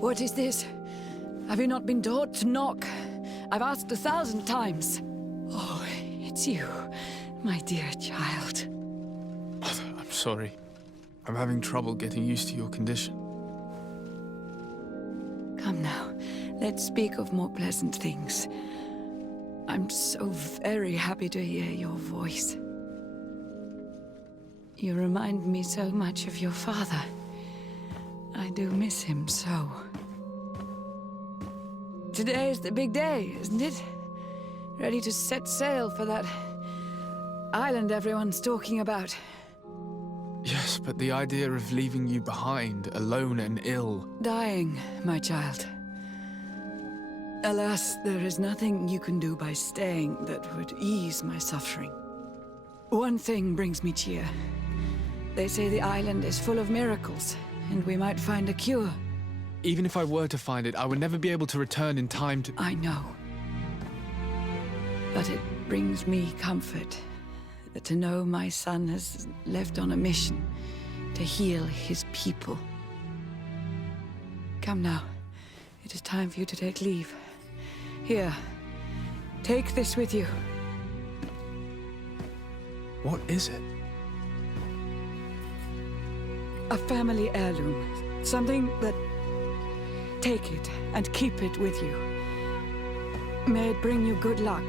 What is this? Have you not been taught to knock? I've asked 1,000 times. Oh, it's you, my dear child. Mother, I'm sorry. I'm having trouble getting used to your condition. Come now, let's speak of more pleasant things. I'm so very happy to hear your voice. You remind me so much of your father. I do miss him so. Today is the big day, isn't it? Ready to set sail for that island everyone's talking about. Yes, but the idea of leaving you behind, alone and ill... Dying, my child. Alas, there is nothing you can do by staying that would ease my suffering. One thing brings me cheer. They say the island is full of miracles, and we might find a cure. Even if I were to find it, I would never be able to return in time to... I know. But it brings me comfort to know my son has left on a mission to heal his people. Come now. It is time for you to take leave. Here, take this with you. What is it? A family heirloom. Something that... Take it and keep it with you. May it bring you good luck.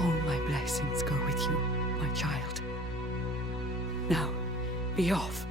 All my blessings go with you, my child. Now, be off.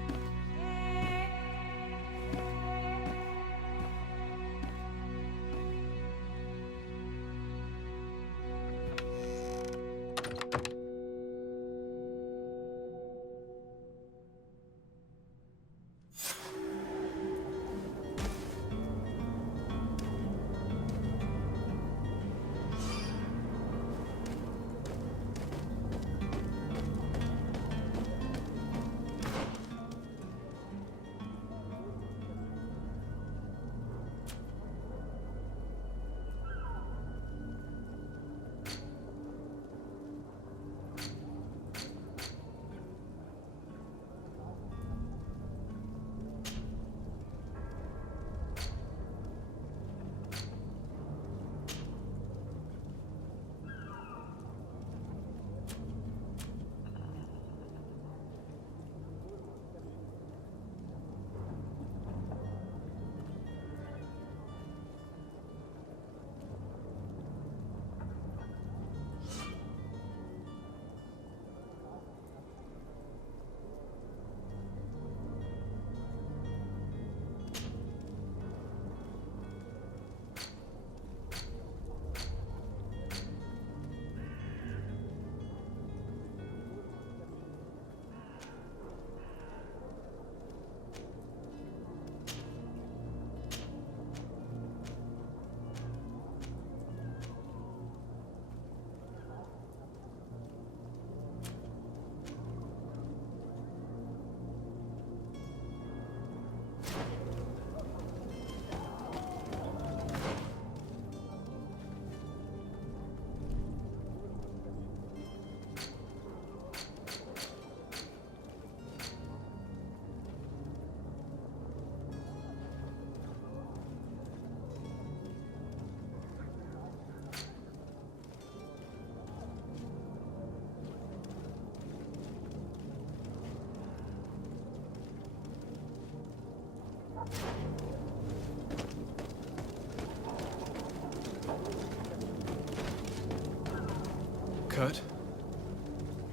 Kurt?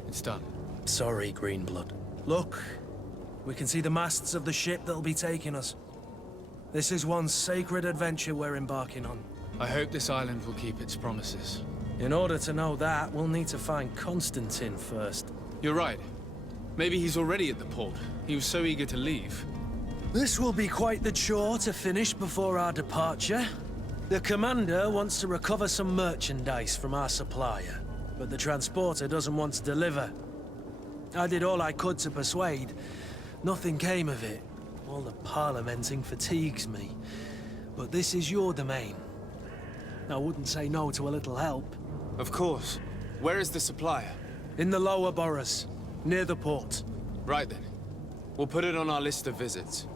It's done. Sorry, Greenblood. Look, we can see the masts of the ship that'll be taking us. This is one sacred adventure we're embarking on. I hope this island will keep its promises. In order to know that, we'll need to find Constantine first. You're right. Maybe he's already at the port. He was so eager to leave. This will be quite the chore to finish before our departure. The commander wants to recover some merchandise from our supplier, but the transporter doesn't want to deliver. I did all I could to persuade. Nothing came of it. All the parliamenting fatigues me. But this is your domain. I wouldn't say no to a little help. Of course. Where is the supplier? In the lower boroughs, near the port. Right then. We'll put it on our list of visits.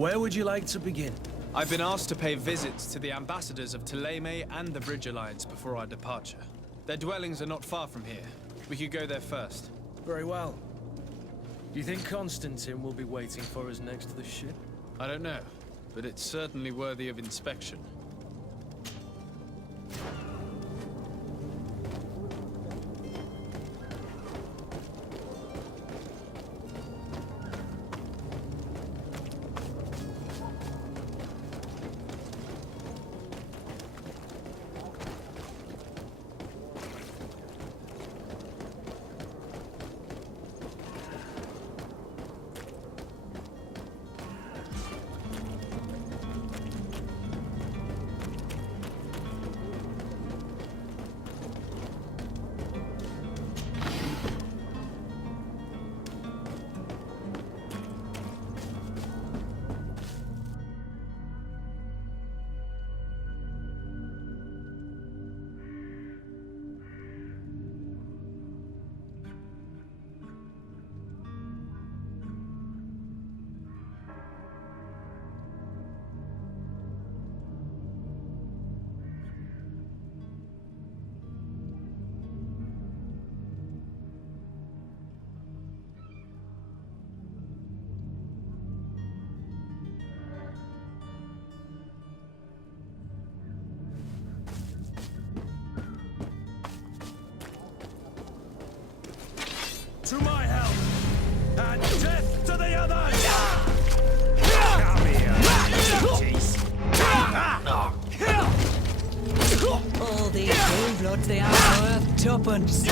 Where would you like to begin? I've been asked to pay visits to the ambassadors of Ptolemy and the Bridge Alliance before our departure. Their dwellings are not far from here. We could go there first. Very well. Do you think Constantine will be waiting for us next to the ship? I don't know, but it's certainly worthy of inspection. To my help! And death to the others! Come here, beauties. All these bloods, they are worth tuppence.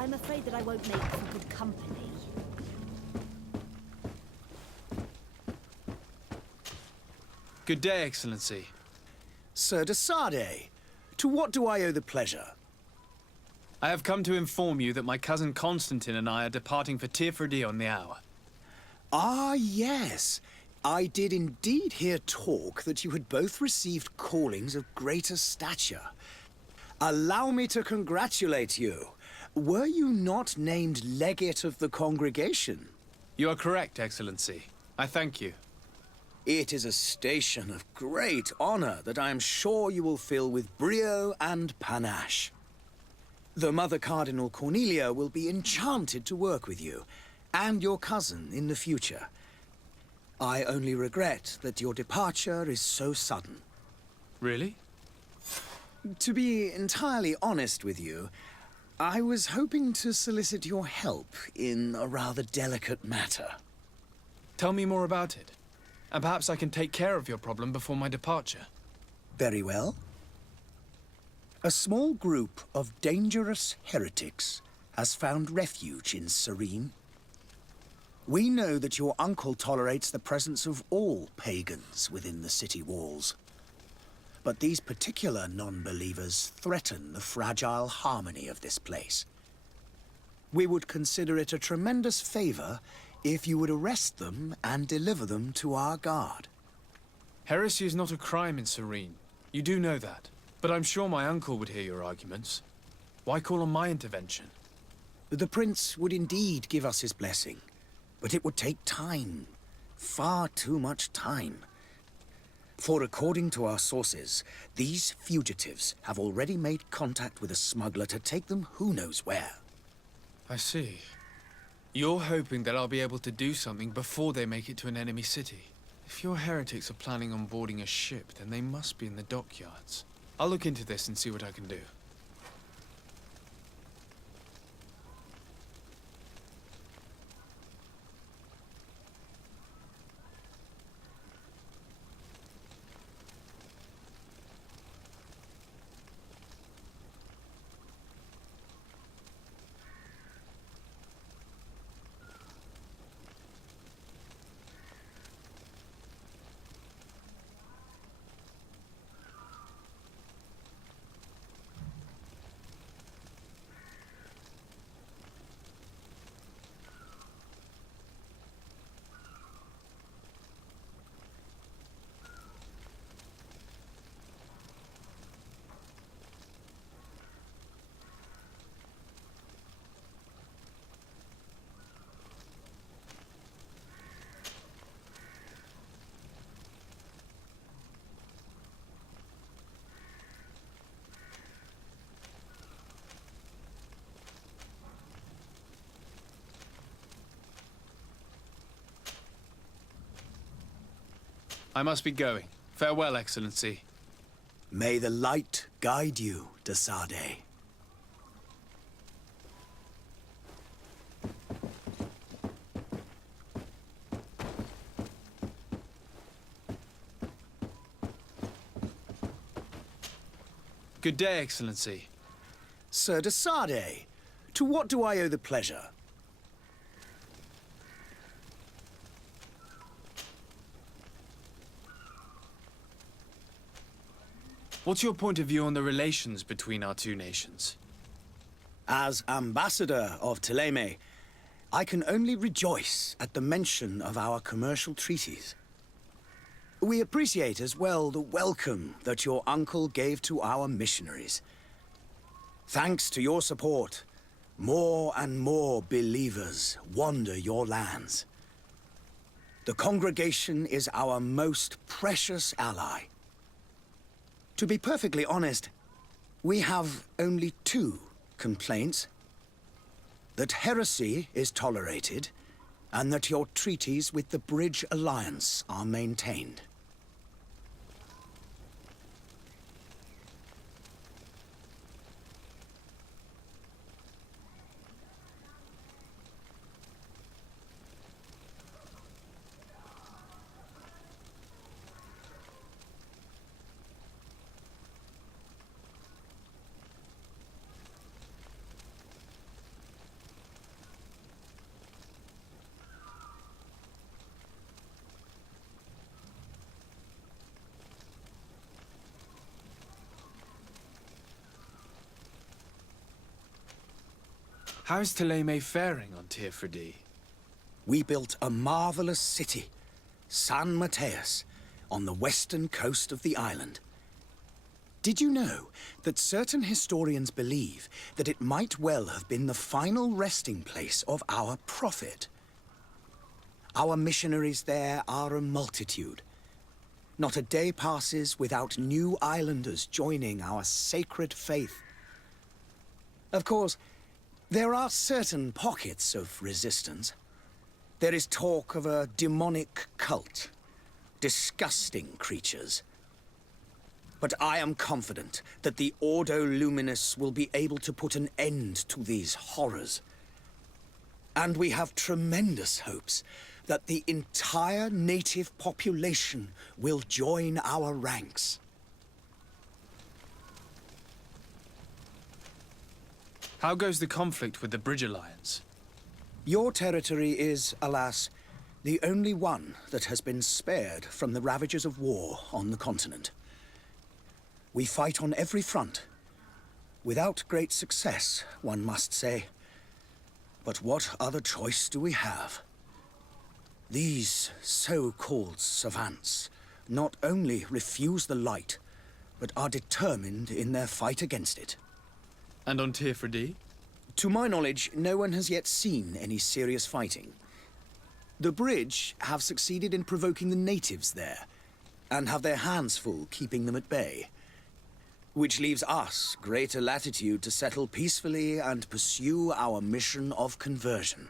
I'm afraid that I won't make for good company. Good day, Excellency. Sir de Sardet, to what do I owe the pleasure? I have come to inform you that my cousin Constantine and I are departing for Tirfredi on the hour. Ah, yes. I did indeed hear talk that you had both received callings of greater stature. Allow me to congratulate you. Were you not named legate of the congregation? You are correct, Excellency. I thank you. It is a station of great honor that I am sure you will fill with brio and panache. The Mother Cardinal Cornelia will be enchanted to work with you, and your cousin in the future. I only regret that your departure is so sudden. Really? To be entirely honest with you, I was hoping to solicit your help in a rather delicate matter. Tell me more about it. And perhaps I can take care of your problem before my departure. Very well. A small group of dangerous heretics has found refuge in Serene. We know that your uncle tolerates the presence of all pagans within the city walls. But these particular non-believers threaten the fragile harmony of this place. We would consider it a tremendous favor if you would arrest them and deliver them to our guard. Heresy is not a crime in Serene. You do know that. But I'm sure my uncle would hear your arguments. Why call on my intervention? The prince would indeed give us his blessing, but it would take time. Far too much time. For according to our sources, these fugitives have already made contact with a smuggler to take them who knows where. I see. You're hoping that I'll be able to do something before they make it to an enemy city. If your heretics are planning on boarding a ship, then they must be in the dockyards. I'll look into this and see what I can do. I must be going. Farewell, Excellency. May the light guide you, de Sardet. Good day, Excellency. Sir de Sardet, to what do I owe the pleasure? What's your point of view on the relations between our two nations? As ambassador of Thélème, I can only rejoice at the mention of our commercial treaties. We appreciate as well the welcome that your uncle gave to our missionaries. Thanks to your support, more and more believers wander your lands. The congregation is our most precious ally. To be perfectly honest, we have only two complaints. That heresy is tolerated, and that your treaties with the Bridge Alliance are maintained. How's Thélème faring on Tirfredi? We built a marvelous city, San Mateus, on the western coast of the island. Did you know that certain historians believe that it might well have been the final resting place of our prophet? Our missionaries there are a multitude. Not a day passes without new islanders joining our sacred faith. Of course, there are certain pockets of resistance. There is talk of a demonic cult. Disgusting creatures. But I am confident that the Ordo Luminous will be able to put an end to these horrors. And we have tremendous hopes that the entire native population will join our ranks. How goes the conflict with the Bridge Alliance? Your territory is, alas, the only one that has been spared from the ravages of war on the continent. We fight on every front. Without great success, one must say. But what other choice do we have? These so-called savants not only refuse the light, but are determined in their fight against it. And on Tirfredi? To my knowledge, no one has yet seen any serious fighting. The Bridge have succeeded in provoking the natives there, and have their hands full keeping them at bay. Which leaves us greater latitude to settle peacefully and pursue our mission of conversion.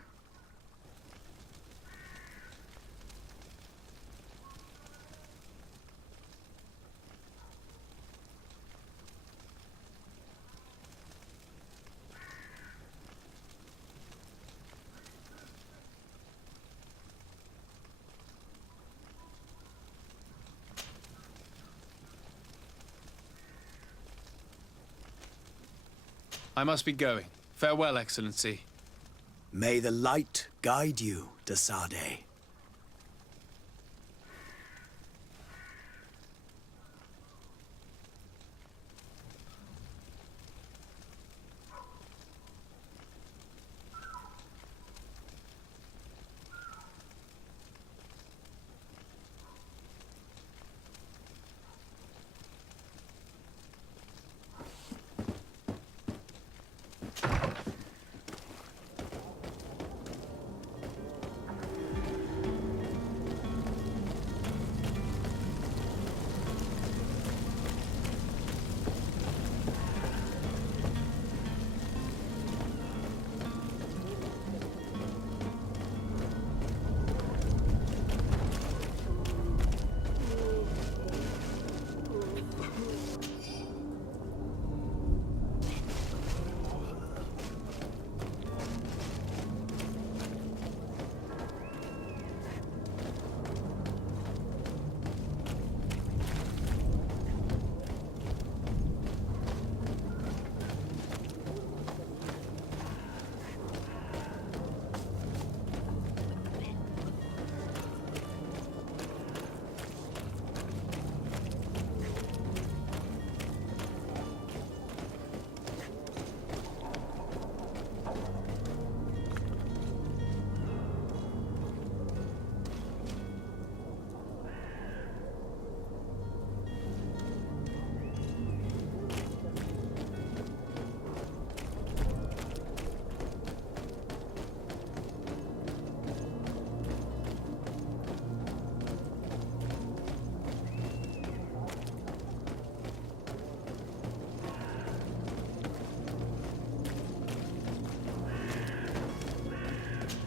I must be going. Farewell, Excellency. May the light guide you, de Sade.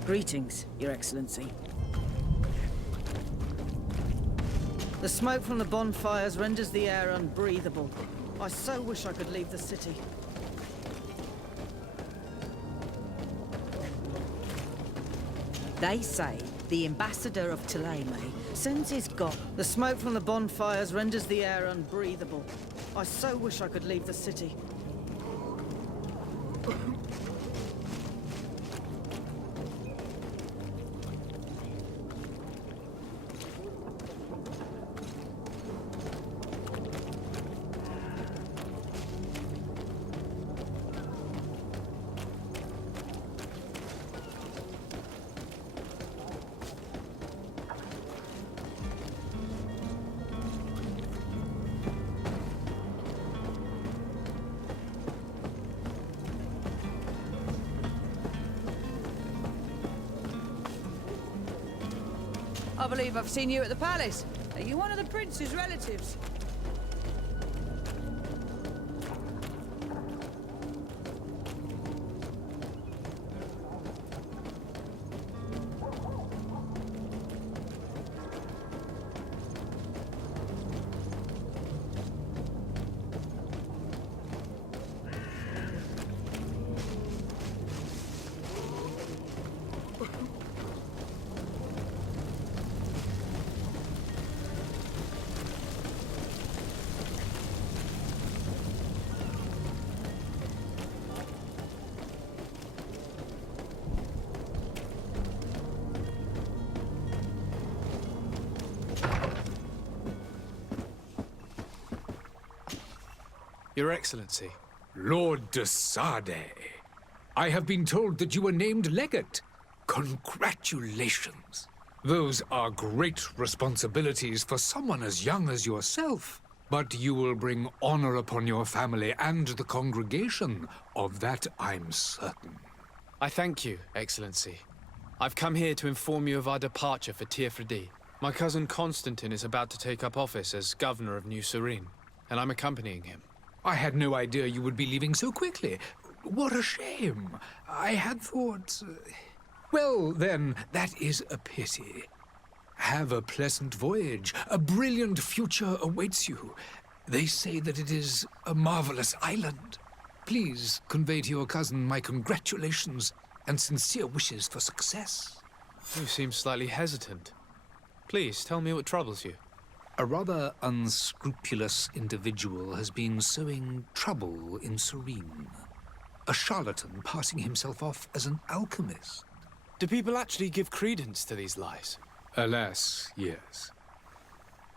Greetings, Your Excellency. The smoke from the bonfires renders the air unbreathable. I so wish I could leave the city. They say the ambassador of Thélème sends his god. The smoke from the bonfires renders the air unbreathable. I so wish I could leave the city. I believe I've seen you at the palace. Are you one of the prince's relatives? Your Excellency. Lord de Sade, I have been told that you were named legate. Congratulations. Those are great responsibilities for someone as young as yourself. But you will bring honor upon your family and the congregation. Of that, I'm certain. I thank you, Excellency. I've come here to inform you of our departure for Tirfredi. My cousin Constantine is about to take up office as governor of New Serene, and I'm accompanying him. I had no idea you would be leaving so quickly. What a shame. I had thought... Well, then, that is a pity. Have a pleasant voyage. A brilliant future awaits you. They say that it is a marvelous island. Please convey to your cousin my congratulations and sincere wishes for success. You seem slightly hesitant. Please, tell me what troubles you. A rather unscrupulous individual has been sowing trouble in Serene. A charlatan passing himself off as an alchemist. Do people actually give credence to these lies? Alas, yes.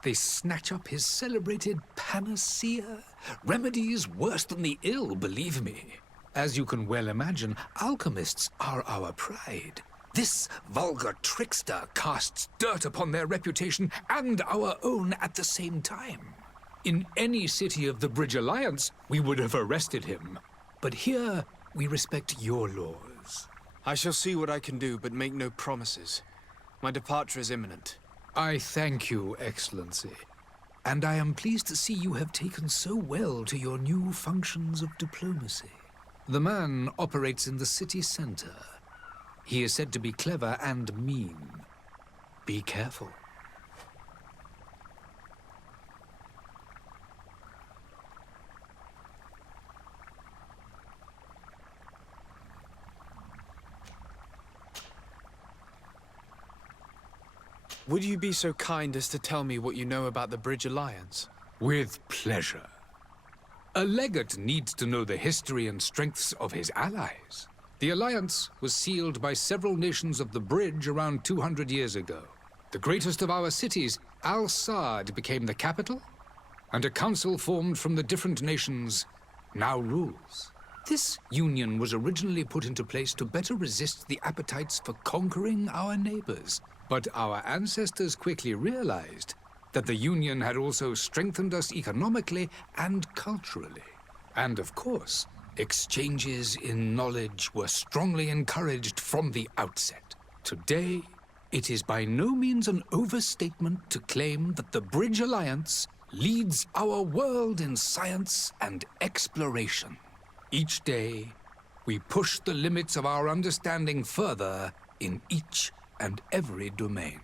They snatch up his celebrated panacea. Remedies worse than the ill, believe me. As you can well imagine, alchemists are our pride. This vulgar trickster casts dirt upon their reputation and our own at the same time. In any city of the Bridge Alliance, we would have arrested him. But here, we respect your laws. I shall see what I can do, but make no promises. My departure is imminent. I thank you, Excellency. And I am pleased to see you have taken so well to your new functions of diplomacy. The man operates in the city center. He is said to be clever and mean. Be careful. Would you be so kind as to tell me what you know about the Bridge Alliance? With pleasure. A legate needs to know the history and strengths of his allies. The alliance was sealed by several nations of the Bridge around 200 years ago. The greatest of our cities, Al-Saad, became the capital, and a council formed from the different nations now rules. This union was originally put into place to better resist the appetites for conquering our neighbors. But our ancestors quickly realized that the union had also strengthened us economically and culturally. And of course, exchanges in knowledge were strongly encouraged from the outset. Today, it is by no means an overstatement to claim that the Bridge Alliance leads our world in science and exploration. Each day, we push the limits of our understanding further in each and every domain.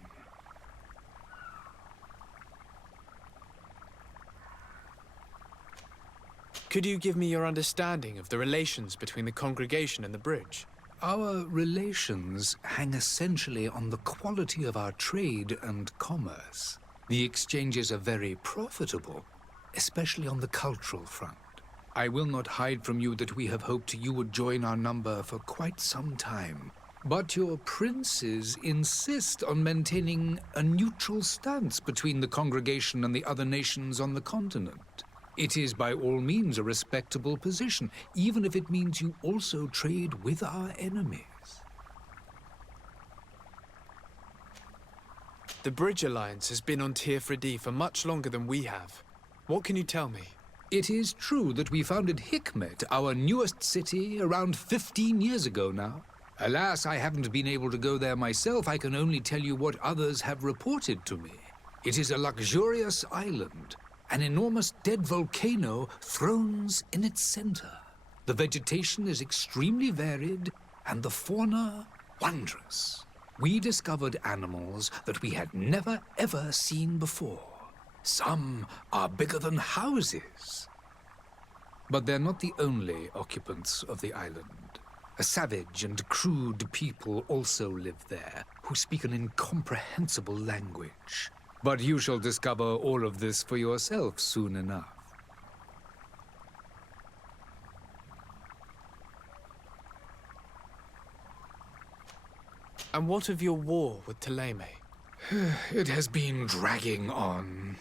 Could you give me your understanding of the relations between the congregation and the Bridge? Our relations hang essentially on the quality of our trade and commerce. The exchanges are very profitable, especially on the cultural front. I will not hide from you that we have hoped you would join our number for quite some time. But your princes insist on maintaining a neutral stance between the congregation and the other nations on the continent. It is by all means a respectable position, even if it means you also trade with our enemies. The Bridge Alliance has been on Tirfredi for much longer than we have. What can you tell me? It is true that we founded Hikmet, our newest city, around 15 years ago now. Alas, I haven't been able to go there myself. I can only tell you what others have reported to me. It is a luxurious island. An enormous dead volcano thrones in its center. The vegetation is extremely varied, and the fauna wondrous. We discovered animals that we had never, ever seen before. Some are bigger than houses. But they're not the only occupants of the island. A savage and crude people also live there, who speak an incomprehensible language. But you shall discover all of this for yourself soon enough. And what of your war with Thélème? It has been dragging on.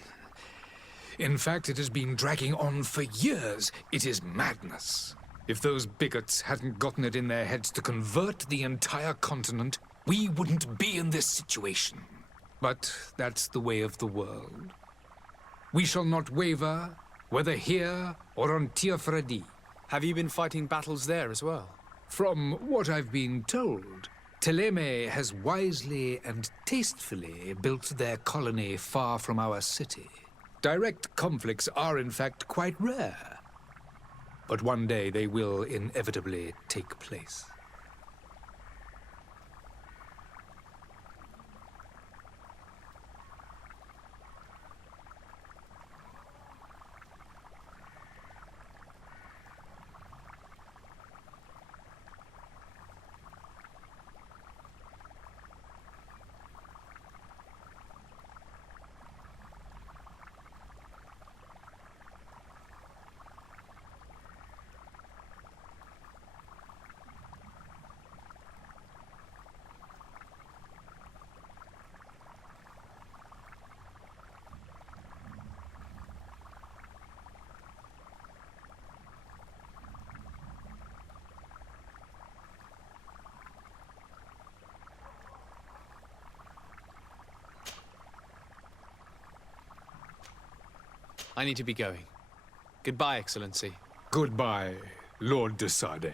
In fact, it has been dragging on for years. It is madness. If those bigots hadn't gotten it in their heads to convert the entire continent, we wouldn't be in this situation. But that's the way of the world. We shall not waver, whether here or on Tiafredi. Have you been fighting battles there as well? From what I've been told, Thélème has wisely and tastefully built their colony far from our city. Direct conflicts are, in fact, quite rare. But one day they will inevitably take place. I need to be going. Goodbye, Excellency. Goodbye, Lord de Sade.